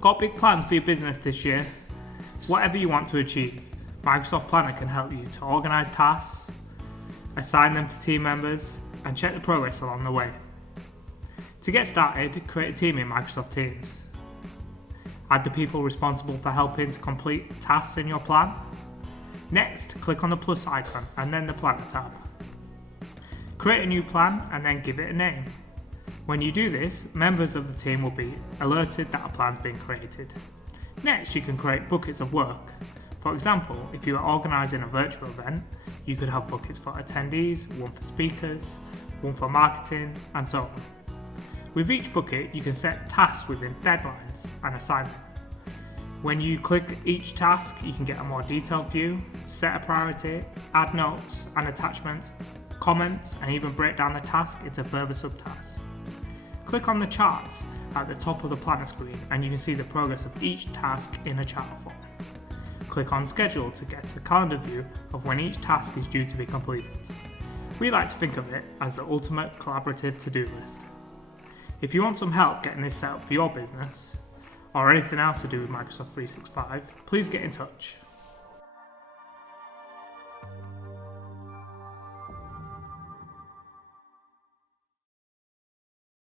Got big plans for your business this year? Whatever you want to achieve, Microsoft Planner can help you to organise tasks, assign them to team members, and check the progress along the way. To get started, create a team in Microsoft Teams. Add the people responsible for helping to complete tasks in your plan. Next, click on the plus icon and then the Planner tab. Create a new plan and then give it a name. When you do this, members of the team will be alerted that a plan's been created. Next, you can create buckets of work. For example, if you are organising a virtual event, you could have buckets for attendees, one for speakers, one for marketing, and so on. With each bucket, you can set tasks within deadlines and assign them. When you click each task, you can get a more detailed view, set a priority, add notes and attachments, comments, and even break down the task into further subtasks. Click on the charts at the top of the planner screen and you can see the progress of each task in a chart form. Click on schedule to get the calendar view of when each task is due to be completed. We like to think of it as the ultimate collaborative to-do list. If you want some help getting this set up for your business, or anything else to do with Microsoft 365, please get in touch.